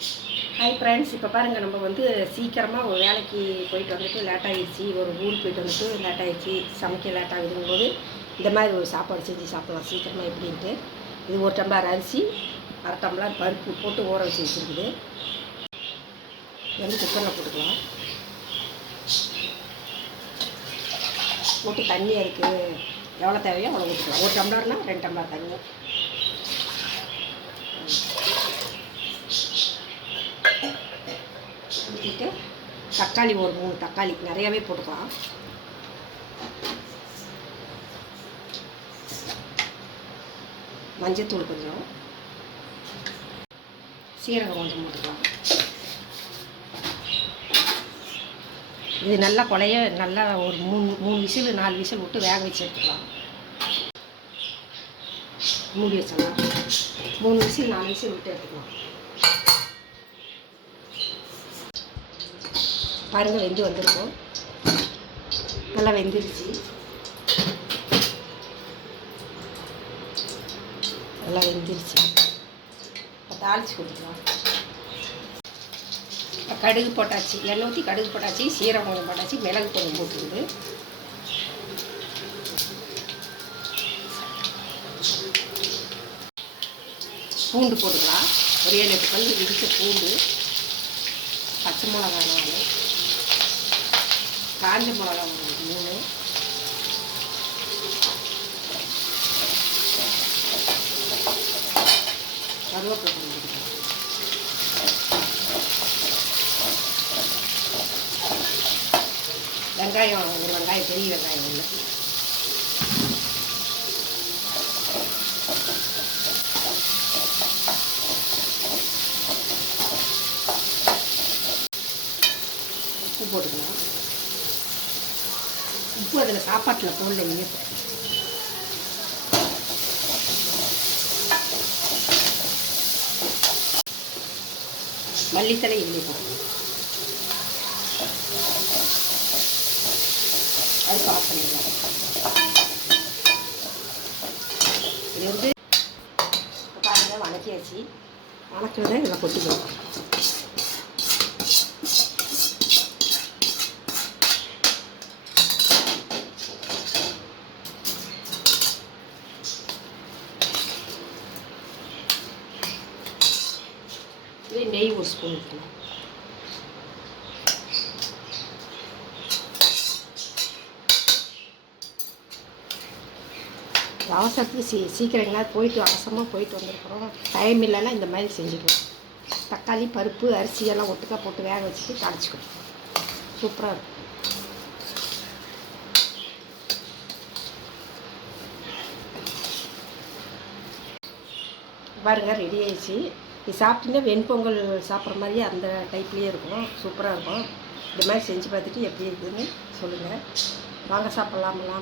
Hi friends இப்போ பாருங்கள் நம்ம வந்து சீக்கிரமாக ஒரு வேலைக்கு போயிட்டு வந்துட்டு லேட் ஆகிடுச்சு ஒரு ஊர் போயிட்டு வந்துட்டு லேட் ஆகிடுச்சு சமைக்க லேட் ஆகுதுங்கும்போது இந்த மாதிரி ஒரு சாப்பாடு செஞ்சு சாப்பிடலாம் சீக்கிரமாக எப்படின்ட்டு. இது ஒரு டம்ளர் அரிசி அரை டம்ளர் பருப்பு போட்டு ஊற வச்சு வச்சுருக்குது. வந்து குக்கரில் போட்டுக்கலாம். போட்டு தண்ணி இருக்குது எவ்வளோ தேவையோ அவ்வளோ ஊற்றிக்கலாம் ஒரு டம்ளர்னால் ரெண்டு டம்ளர் தண்ணி. ஊற்றிட்டு தக்காளி ஒரு மூணு தக்காளி நிறையாவே போட்டுக்கலாம். மஞ்சத்தூள் கொஞ்சம். சீரகம் கொஞ்சம் போட்டுக்கலாம். இது நல்லா குழைய நல்லா ஒரு மூணு மூணு விசில் நாலு விசில் விட்டு வேக வச்சு எடுத்துக்கலாம். மூடி வச்சிடலாம். மூணு விசில் நாலு விசில் விட்டு எடுத்துக்கலாம். பாருங்கள் வெந்து வந்திருக்கும். நல்லா வெந்துருச்சு. நல்லா வெந்துருச்சு. இப்போ தாளிச்சு கொடுத்துக்கலாம் இப்போ கடுகு போட்டாச்சு எண்ணெய் ஊற்றி கடுகு போட்டாச்சு சீரகம் போட்டாச்சு மிளகு கொஞ்சம் போட்டுருது பூண்டு போட்டுக்கலாம். ஒரு ஏழு எட்டு பல் இடிச்ச பூண்டு பச்சை மிளகா நாலு. காஞ்ச மிளகா மூணு. கருவேப்பிலை வெங்காயம் ஒரு வெங்காயம் பெரிய வெங்காயம் ஒன்று உப்பு போட்டுக்கலாம். உப்பு அதில் சாப்பாட்டில் போடல இனிப்பு மல்லித்தலை இல்லையே போடணும். அது ஆஃப் பண்ணிடலாம். இது வந்து பாருங்கள் பாருங்க வணக்கியாச்சு வணக்கிறத இதில் கொட்டிக்கலாம் வந்து நெய் ஒரு ஸ்பூன் ஊற்றணும் அவசரத்துக்கு சீ சீக்கிரம் எங்கேயாவது போயிட்டு அவசரமாக போயிட்டு வந்திருக்கிறோம். டைம் இல்லைன்னா இந்த மாதிரி செஞ்சுக்கலாம். தக்காளி பருப்பு அரிசி எல்லாம் ஒட்டுக்கா போட்டு வேக வச்சுட்டு தாளிச்சுக்கணும் சூப்பராக இருக்கும். பாருங்க ரெடி ஆயிடுச்சு. இது சாப்பிட்டீங்கன்னா வெண்பொங்கல் சாப்பிட்ற மாதிரியே அந்த டைப்லேயே இருக்கும். சூப்பராக இருக்கும். இந்த மாதிரி செஞ்சு பார்த்துட்டு எப்படி இருக்குதுன்னு சொல்லுங்கள் வாங்க சாப்பிட்லாமெல்லாம்